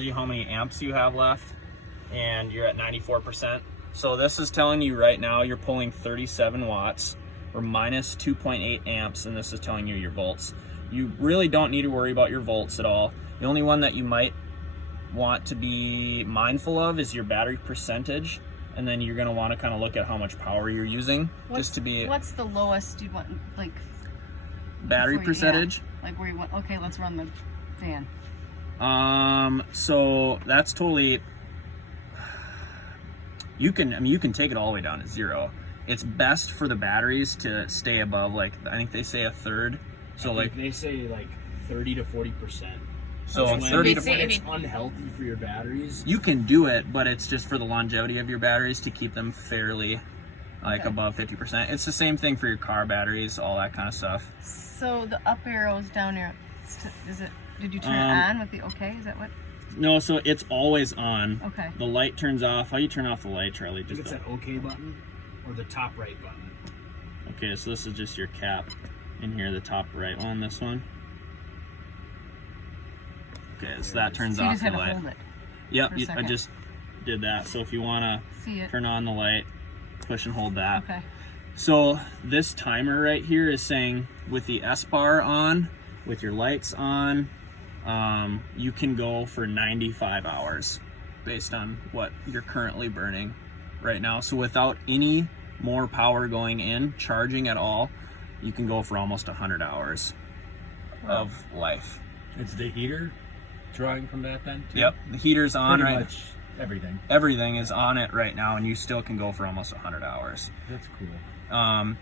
tells you how many amps you have left, and you're at 94%. So this is telling you right now you're pulling 37 watts or minus 2.8 amps, and this is telling you your volts. You really don't need to worry about your volts at all. The only one that you might want to be mindful of is your battery percentage, and then you're going to want to kind of look at how much power you're using. What's the lowest you'd want, like battery percentage? Like where you want, okay, let's run the fan. So that's totally, you can take it all the way down to 0. It's best for the batteries to stay above, like, I think they say a third. So like they say like 30 to 40%. So 30 to 40, it's unhealthy for your batteries. You can do it, but it's just for the longevity of your batteries to keep them fairly like above 50%. It's the same thing for your car batteries, all that kind of stuff. So the up arrows down here, is it, did you turn it on with the okay? Is that what? No, so it's always on. Okay. The light turns off. How do you turn off the light, Charlie? Just it's that okay button or the top right button. Okay, so this is just your cap in here, the top right one, this one. Okay, so that turns off the light. Hold it. Yep, I just did that. So if you want to turn on the light, push and hold that. Okay. So this timer right here is saying with the S bar on, with your lights on, you can go for 95 hours based on what you're currently burning right now. So without any more power going in, charging at all, you can go for almost 100 hours of life. It's the heater drawing from that then too? Yep, the heater's on. Pretty much everything is on it right now, and you still can go for almost 100 hours. That's cool.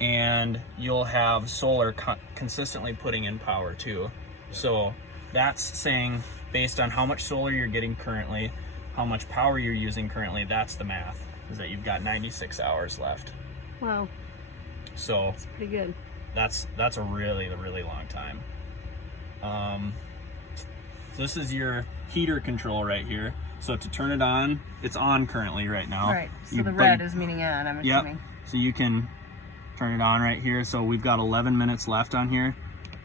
And you'll have solar consistently putting in power too. So that's saying based on how much solar you're getting currently, how much power you're using currently, that's the math, is that you've got 96 hours left. Wow. So that's pretty good. That's a really long time. So this is your heater control right here. So to turn it on, it's on currently right now. Right, so the red is meaning on, I'm assuming. Yep, so you can turn it on right here. So we've got 11 minutes left on here,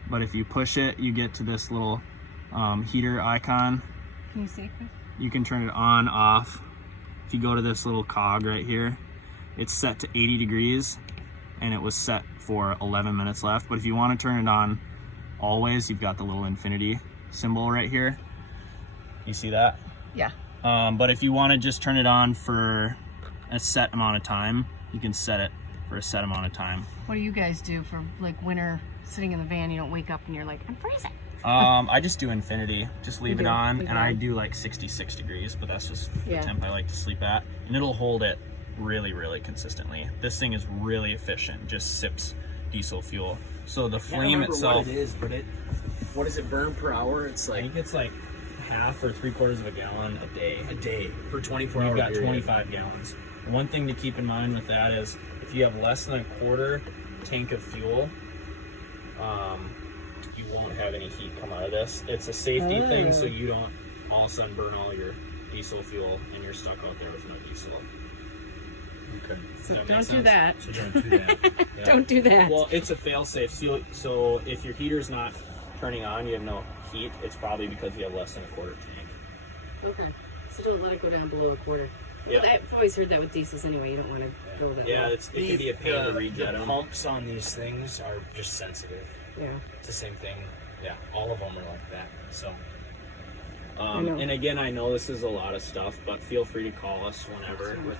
but if you push it, you get to this little heater icon. Can you see, Chris? You can turn it on, off. If you go to this little cog right here, it's set to 80 degrees, and it was set for 11 minutes left. But if you want to turn it on always, you've got the little infinity symbol right here. You see that? Yeah. But if you want to just turn it on for a set amount of time, you can set it for a set amount of time. What do you guys do for like winter, sitting in the van, you don't wake up and you're like, I'm freezing? I just do infinity, just leave it on, and I do like 66 degrees, but that's just the temp I like to sleep at, and it'll hold it really consistently. This thing is really efficient, just sips diesel fuel. So the flame itself, what it is, but what does it burn per hour? It's like, I think it's like half or 3/4 of a gallon a day for 24 hours. You've got 25 gallons. One thing to keep in mind with that is if you have less than a quarter tank of fuel, you won't have any heat come out of this. It's a safety thing, so you don't all of a sudden burn all your diesel fuel and you're stuck out there with no diesel. Okay. So don't do that. So don't do that. Yeah. Don't do that. Well, it's a fail-safe. So if your heater's not turning on, you have no heat, it's probably because you have less than a quarter tank. Okay. So don't let it go down below a quarter. Yeah. Well, I've always heard that with diesels anyway. You don't want to go that Yeah, low. it can be a pain to rejet The them. pumps on these things are just sensitive. Yeah. It's the same thing. Yeah, all of them are like that. So. And again, I know this is a lot of stuff, but feel free to call us whenever with